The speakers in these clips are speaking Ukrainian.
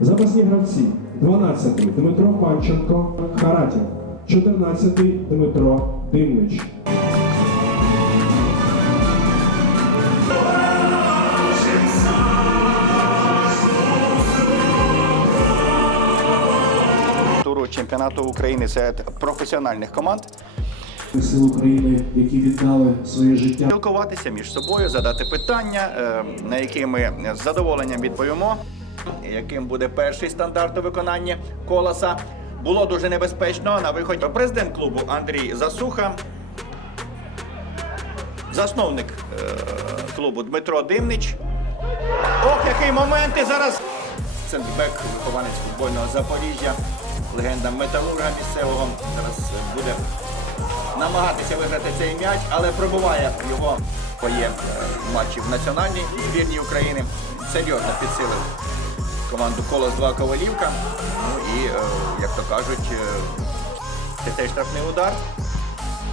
Запасні гравці 12-й Дмитро Панченко, Харатін, 14-й Дмитро Димнич. Чемпіонату України серед професіональних команд. Сил України, які віддали своє життя. Спілкуватися між собою, задати питання, е, на які ми з задоволенням відповімо. Яким буде перший стандарт у виконанні колоса? Було дуже небезпечно на виході. Президент клубу Андрій Засуха, засновник е, клубу Дмитро Димнич. Ох, який момент! І зараз центрбек, вихованець футбольного Запоріжжя, легенда металурга місцевого. Зараз е, буде намагатися виграти цей м'яч, але пробуває його своє матчі в національній збірній України. Серйозно підсилив команду Колос 2 Ковалівка. Ну і, е, як то кажуть, е, це теж штрафний удар.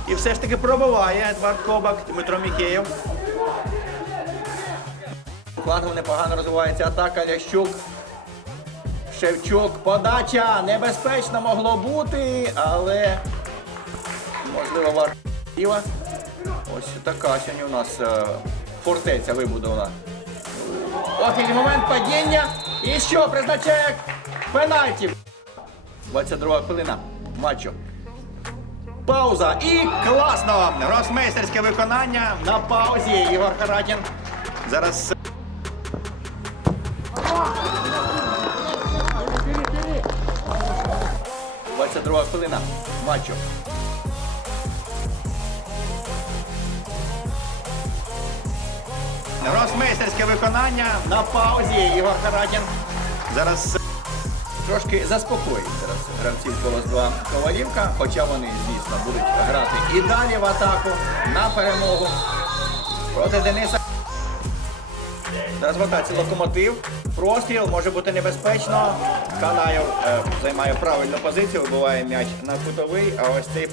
І все ж таки пробиває Едвард Кобак, Дмитро Міхеєв. Флангом непогано розвивається атака Лящук. Шевчук, подача небезпечно могло бути, але можливо варто. Ось така сьогодні у нас е, фортеця вибудована. Ох, який момент падіння. І що призначає пенальті. 22 хвилина матчу. Пауза. І класно! Росмейстерське виконання на паузі. Ігор Харатін. Зараз. Хвилина матчу. Росмейстерське виконання на паузі. Ігор Харатін. Зараз трошки заспокоїть зараз гравців колос 2 Ковалівка, хоча вони, звісно, будуть грати і далі в атаку на перемогу проти Дениса. Зараз в атаці локомотив. Простріл може бути небезпечно. Канаєв е, займає правильну позицію, вибиває м'яч на кутовий, а ось цей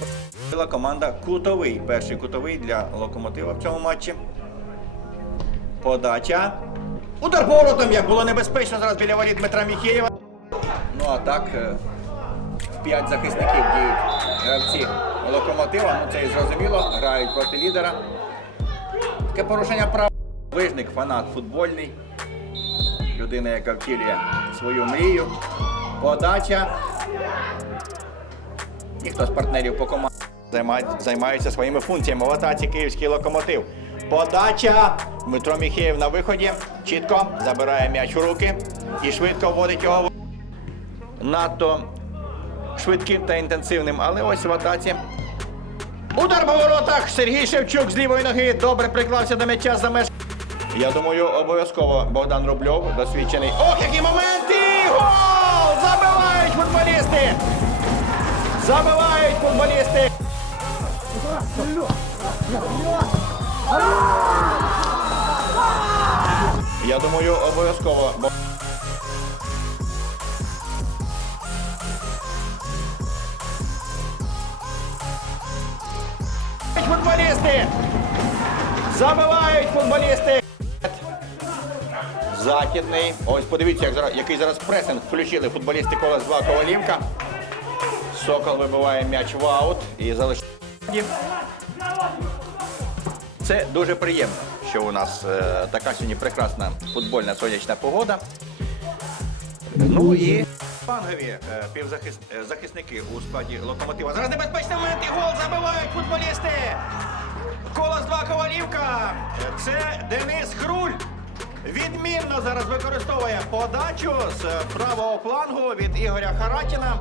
була команда кутовий. Перший кутовий для локомотива в цьому матчі. Подача. Удар поворотом, як було небезпечно зараз біля воріт Дмитра Міхеєва. Ну а так, е, п'ять захисників діють гравці локомотива. Ну це і зрозуміло. Грають проти лідера. Таке порушення прав. Вижник, фанат футбольний. Людина, яка втілює свою мрію. Подача. Ніхто з партнерів по команді займаються своїми функціями. В атаці київський локомотив. Подача. Дмитро Міхеєв на виході. Чітко забирає м'яч у руки і швидко вводить його надто швидким та інтенсивним. Але ось в атаці. Удар по воротах. Сергій Шевчук з лівої ноги добре приклався до м'яча за меж. Я думаю, обов'язково Богдан Рубльов досвідчений. Ох, які моменти! Гол! Забивають футболісти! Забивають футболісти! Я думаю, обов'язково. Футболісти! Забивають футболісти! Західний. Ось подивіться, як зараз, який зараз пресинг включили футболісти Колес 2 Ковалівка. Сокол вибиває м'яч в аут і залишає. Це дуже приємно, що у нас е, така сьогодні прекрасна футбольна сонячна погода. Ну і фангові е, півзахисники у складі локомотива. Зараз небезпечний момент і гол забивають футболісти. Колос 2 Ковалівка. Це Денис Хруль. Відмінно зараз використовує подачу з правого флангу від Ігоря Харатіна.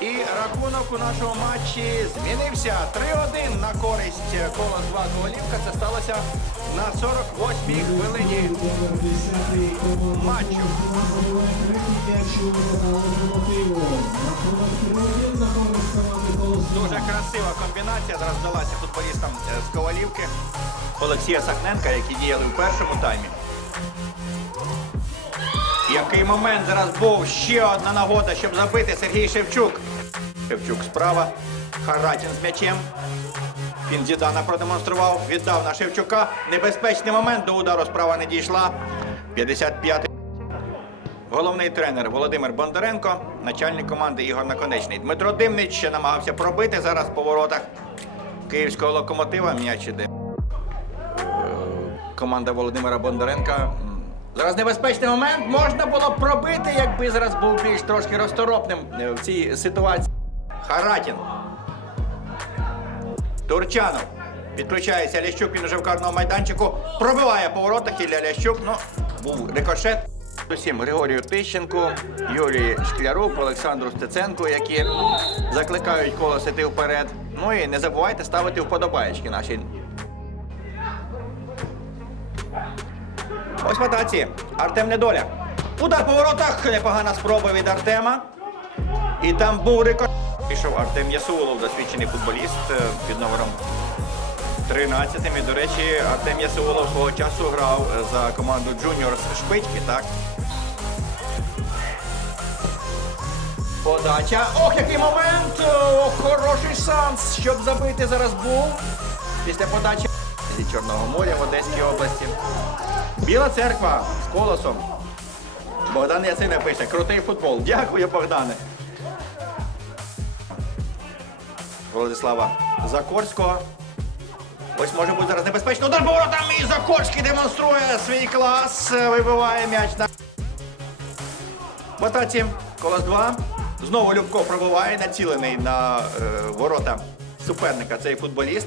І рахунок у нашому матчі змінився 3-1 на користь колос 2 Ковалівка. Це сталося на 48-й хвилині. Номер 10 команда Матчу. Рахунок 3-1 на користь. Дуже красива комбінація зараз вдалася футболістам е, з Ковалівки Олексія Сахненка, які діяли в першому таймі. Який момент зараз був ще одна нагода, щоб забити Сергій Шевчук. Шевчук справа. Харатін з м'ячем. Він Зідана продемонстрував, віддав на Шевчука. Небезпечний момент до удару справа не дійшла. 55-й. Головний тренер Володимир Бондаренко, начальник команди Ігор Наконечний. Дмитро Димнич ще намагався пробити зараз по воротах київського локомотива. М'яч іде. Е, Команда Володимира Бондаренка. Зараз небезпечний момент. Можна було пробити, якби зараз був більш трошки розторопним е, в цій ситуації. Харатін. Турчанов. Відключається Лящук, він уже в карному майданчику. Пробиває по воротах Ілля Лящук. Ну, був рикошет. Усім Григорію Тищенку, Юрії Шклярук, Олександру Стеценку, які закликають колос іти вперед. Ну і не забувайте ставити вподобаєчки наші. Ось в. Артем Недоля. Удар по воротах. Непогана спроба від Артема. І там був рикошет. Пішов Артем Ясулов, досвідчений футболіст е, під номером 13. І, до речі, Артем Ясулов свого часу грав за команду Juniors Шпички, так? Подача. Ох, який момент! Ох, хороший шанс, щоб забити зараз був. Після подачі зі Чорного моря в Одеській області. Біла церква з колосом. Богдан Ясина пише, крутий футбол. Дякую, Богдане. Владислава Закорського. Ось може бути зараз небезпечно. Удар по воротам і Закорський демонструє свій клас. Вибиває м'яч на в атаці. Колос 2. Знову Любко пробиває, націлений на е, ворота суперника цей футболіст.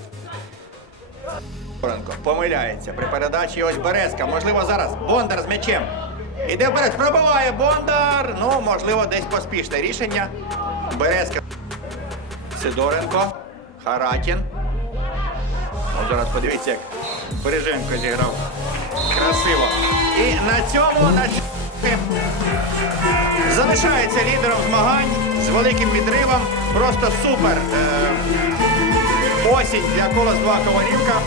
Воронко помиляється при передачі. Ось Березка. Можливо, зараз Бондар з м'ячем. Іде вперед, пробиває Бондар. Ну, можливо, десь поспішне рішення. Березка. Сидоренко. Харатін. Зараз подивіться, як Береженко зіграв. Красиво. І на цьому на залишається лідером змагань з великим відривом. Просто супер. Е, осінь для кола з два Ковалівка.